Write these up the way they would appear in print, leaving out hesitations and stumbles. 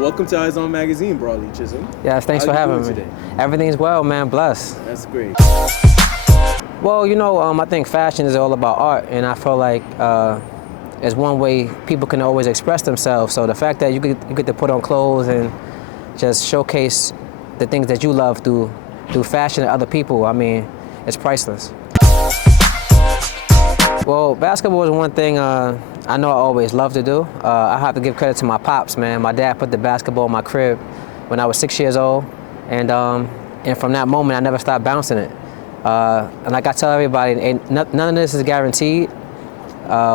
Welcome to IZON Magazine, Brawley Chisholm. Yes, thanks for having me. Today? Everything's well, man. Blessed. That's great. Well, I think fashion is all about art, and I feel like it's one way people can always express themselves. So the fact that you get to put on clothes and just showcase the things that you love through fashion to other people, I mean, it's priceless. Well, basketball is one thing I know I always loved to do. I have to give credit to my pops, man. My dad put the basketball in my crib when I was 6 years old, and from that moment, I never stopped bouncing it. And like I tell everybody, none of this is guaranteed.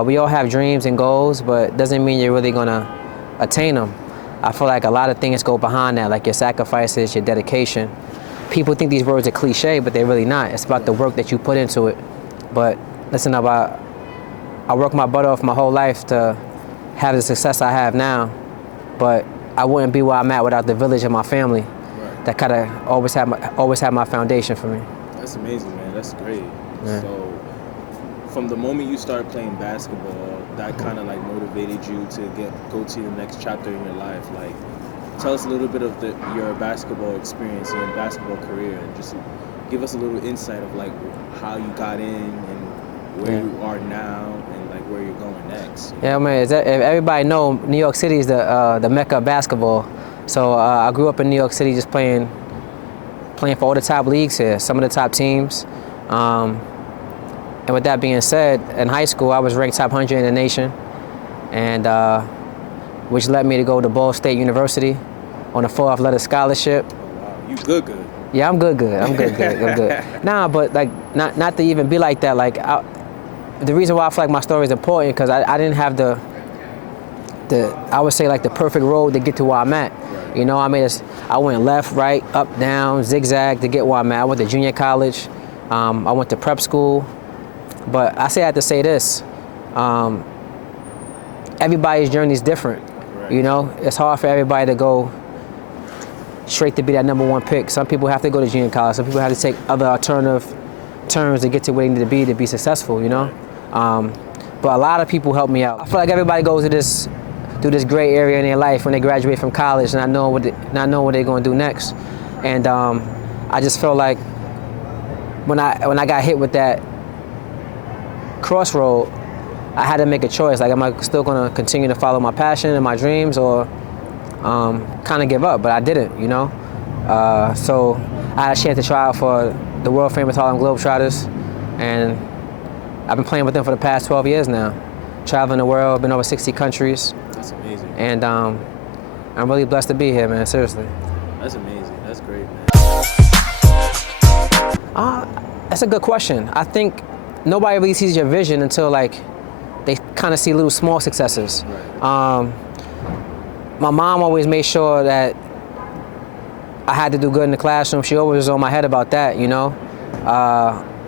We all have dreams and goals, but it doesn't mean you're really gonna attain them. I feel like a lot of things go behind that, like your sacrifices, your dedication. People think these words are cliche, but they're really not. It's about the work that you put into it. But listen, I worked my butt off my whole life to have the success I have now, but I wouldn't be where I'm at without the village and my family. Right. That kind of always had my foundation for me. That's amazing, man. That's great. Yeah. So, from the moment you started playing basketball, that kind of like motivated you to go to the next chapter in your life. Like, tell us a little bit of your basketball experience, your basketball career, and just give us a little insight of like how you got in and where you are now and like where you're going next. Yeah, man. If everybody know, New York City is the mecca of basketball. So I grew up in New York City, just playing for all the top leagues here, some of the top teams. And with that being said, in high school I was ranked top 100 in the nation, and which led me to go to Ball State University on a full athletic scholarship. Oh, wow, you good. Yeah, I'm good. I'm good. Nah, but like not to even be like that. Like the reason why I feel like my story is important because I didn't have the I would say like the perfect road to get to where I'm at. You know, I went left, right, up, down, zigzag to get where I'm at. I went to junior college. I went to prep school. But I have to say this. Everybody's journey is different. Right. You know, it's hard for everybody to go straight to be that #1 pick. Some people have to go to junior college. Some people have to take other alternative turns to get to where they need to be successful, you know? But a lot of people help me out. I feel like everybody goes through this gray area in their life when they graduate from college, not knowing what they're going to do next. And I just feel like when I got hit with that crossroad, I had to make a choice. Like, am I still going to continue to follow my passion and my dreams, or kind of give up? But I didn't, you know? So I had a chance to try out for the world famous Harlem Globetrotters, and I've been playing with them for the past 12 years now. Traveling the world, been over 60 countries. That's amazing. And I'm really blessed to be here, man, seriously. That's amazing. That's great, man. That's a good question. I think nobody really sees your vision until like they kind of see little small successes. Right. My mom always made sure that I had to do good in the classroom. She always was on my head about that, you know.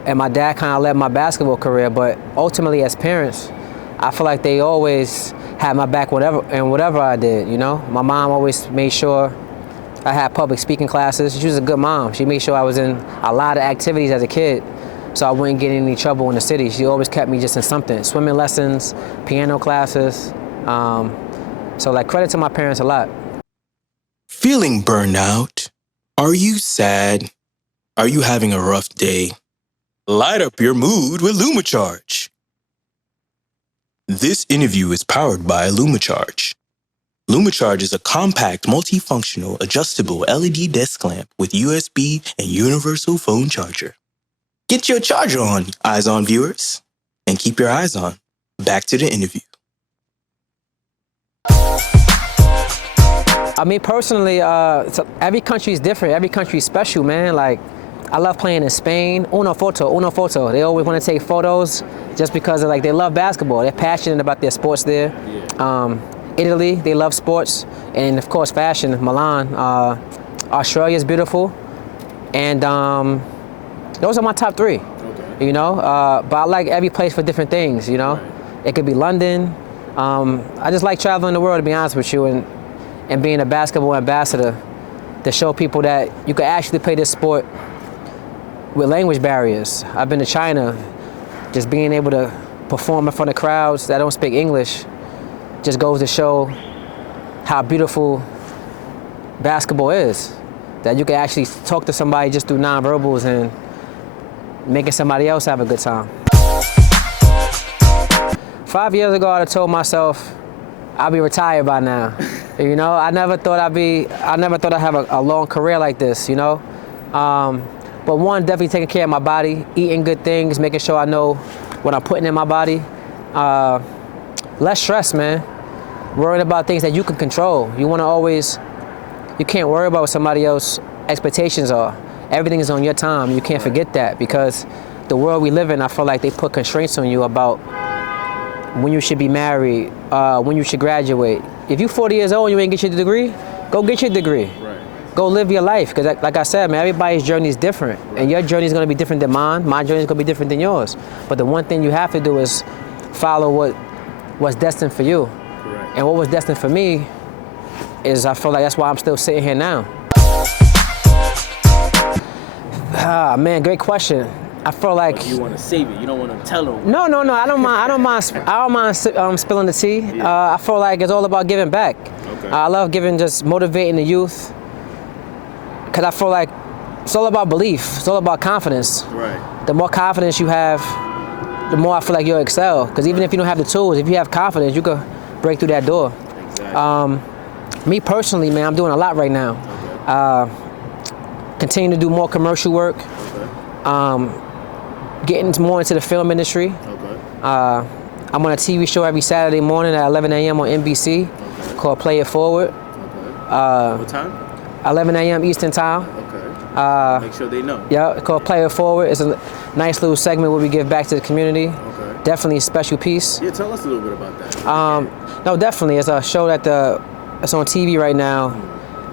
And my dad kind of led my basketball career, but ultimately as parents, I feel like they always had my back whatever I did, you know. My mom always made sure I had public speaking classes. She was a good mom. She made sure I was in a lot of activities as a kid, so I wouldn't get in any trouble in the city. She always kept me just in something, swimming lessons, piano classes. So like, credit to my parents a lot. Feeling burned out? Are you sad? Are you having a rough day? Light up your mood with LumaCharge. This interview is powered by LumaCharge. LumaCharge is a compact, multifunctional, adjustable LED desk lamp with USB and universal phone charger. Get your charger on, eyes on viewers, and keep your eyes on. Back to the interview. I mean, personally, every country is different. Every country is special, man. Like, I love playing in Spain. Uno foto. They always want to take photos just because of, like, they love basketball. They're passionate about their sports there. Yeah. Italy, they love sports. And of course, fashion, Milan. Australia is beautiful. And those are my top 3, okay. You know? But I like every place for different things, you know? Right. It could be London. I just like traveling the world, to be honest with you, and being a basketball ambassador to show people that you can actually play this sport with language barriers. I've been to China, just being able to perform in front of crowds that don't speak English just goes to show how beautiful basketball is. That you can actually talk to somebody just through nonverbals and making somebody else have a good time. 5 years ago, I'd have told myself I'll be retired by now. You know, I never thought I'd have a long career like this, you know? But one, definitely taking care of my body, eating good things, making sure I know what I'm putting in my body. Less stress, man. Worrying about things that you can control. You can't worry about what somebody else's expectations are. Everything is on your time. You can't forget that, because the world we live in, I feel like they put constraints on you about when you should be married, when you should graduate. If you're 40 years old and you ain't get your degree, go get your degree. Right. Go live your life, because like I said, man, everybody's journey is different. Right. And your journey is going to be different than mine. My journey is going to be different than yours. But the one thing you have to do is follow what's destined for you. Correct. And what was destined for me is, I feel like that's why I'm still sitting here now. Man, great question. I feel like, but you want to save it. You don't want to tell them. No. I don't mind spilling the tea. Yeah. I feel like it's all about giving back. Okay. I love just motivating the youth, because I feel like it's all about belief. It's all about confidence. Right. The more confidence you have, the more I feel like you'll excel. Because even if you don't have the tools, if you have confidence, you could break through that door. Exactly. Me personally, man, I'm doing a lot right now. Okay. Continue to do more commercial work. Okay. Getting more into the film industry. Okay. I'm on a TV show every Saturday morning at 11 a.m. on NBC called Play It Forward. Okay. What time? 11 a.m. Eastern Time. Okay. Make sure they know. Yeah, it's called Play It Forward. It's a nice little segment where we give back to the community. Okay. Definitely a special piece. Yeah, tell us a little bit about that. No, definitely. It's a show it's on TV right now,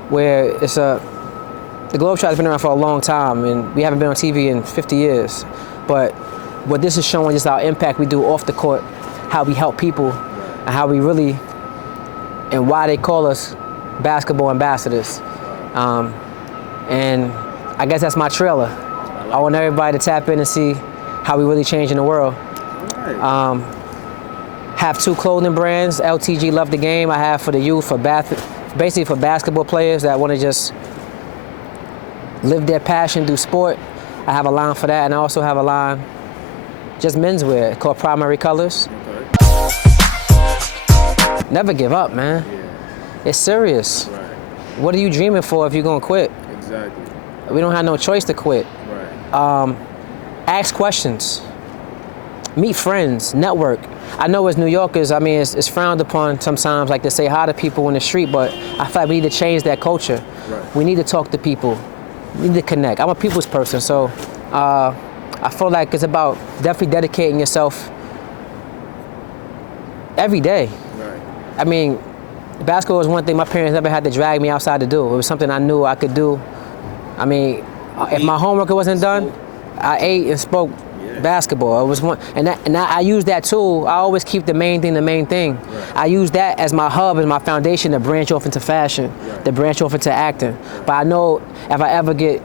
where the Globetrotters has been around for a long time, and we haven't been on TV in 50 years. But what this is showing is our impact we do off the court, how we help people, and how we really, and why they call us basketball ambassadors. And I guess that's my trailer. I want everybody to tap in and see how we really changing the world. Right. Have 2 clothing brands, LTG Love the Game. I have for the youth, basically for basketball players that want to just live their passion, do sport. I have a line for that, and I also have a line, just menswear, called Primary Colors. Okay. Never give up, man. Yeah. It's serious. Right. What are you dreaming for if you're gonna quit? Exactly. We don't have no choice to quit. Right. Ask questions. Meet friends, network. I know as New Yorkers, I mean, it's frowned upon sometimes, like to say hi to people in the street, but I feel like we need to change that culture. Right. We need to talk to people. We need to connect. I'm a people's person, so I feel like it's about definitely dedicating yourself every day. Right. I mean, basketball was one thing my parents never had to drag me outside to do. It was something I knew I could do. I mean, if my homework wasn't done, I ate and spoke basketball. It was one, and I use that tool. I always keep the main thing. Right. I use that as my hub, as my foundation to branch off into fashion, to branch off into acting. But I know if I ever get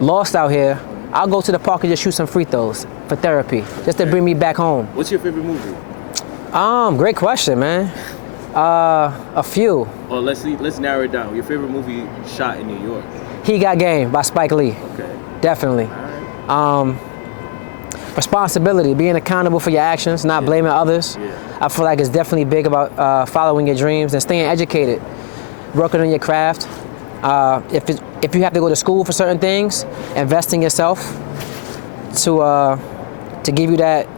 lost out here, I'll go to the park and just shoot some free throws for therapy, just to bring me back home. What's your favorite movie? Great question, man. A few. Well, let's narrow it down. Your favorite movie shot in New York? He Got Game by Spike Lee. Okay. Definitely. All right. Responsibility, being accountable for your actions, not blaming others. Yeah. I feel like it's definitely big about following your dreams and staying educated, working on your craft. If you have to go to school for certain things, invest in yourself to give you that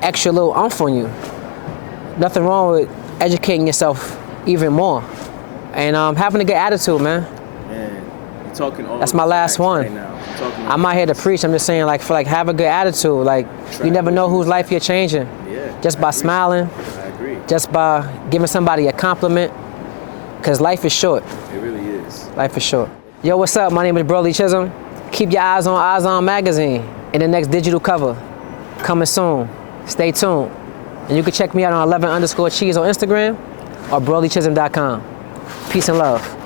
extra little oomph on you. Nothing wrong with educating yourself even more, and having a good attitude, man. Man, you're talking all. That's my last one. Right now. I'm not here to preach. I'm just saying, have a good attitude. You never know whose life you're changing. Yeah. Just by smiling. I agree. Just by giving somebody a compliment. Because life is short. It really is. Life is short. Yo, what's up? My name is Brawley Chisholm. Keep your eyes on IZON magazine in the next digital cover. Coming soon. Stay tuned. And you can check me out on 11_cheese on Instagram or BrawleyChisholm.com. Peace and love.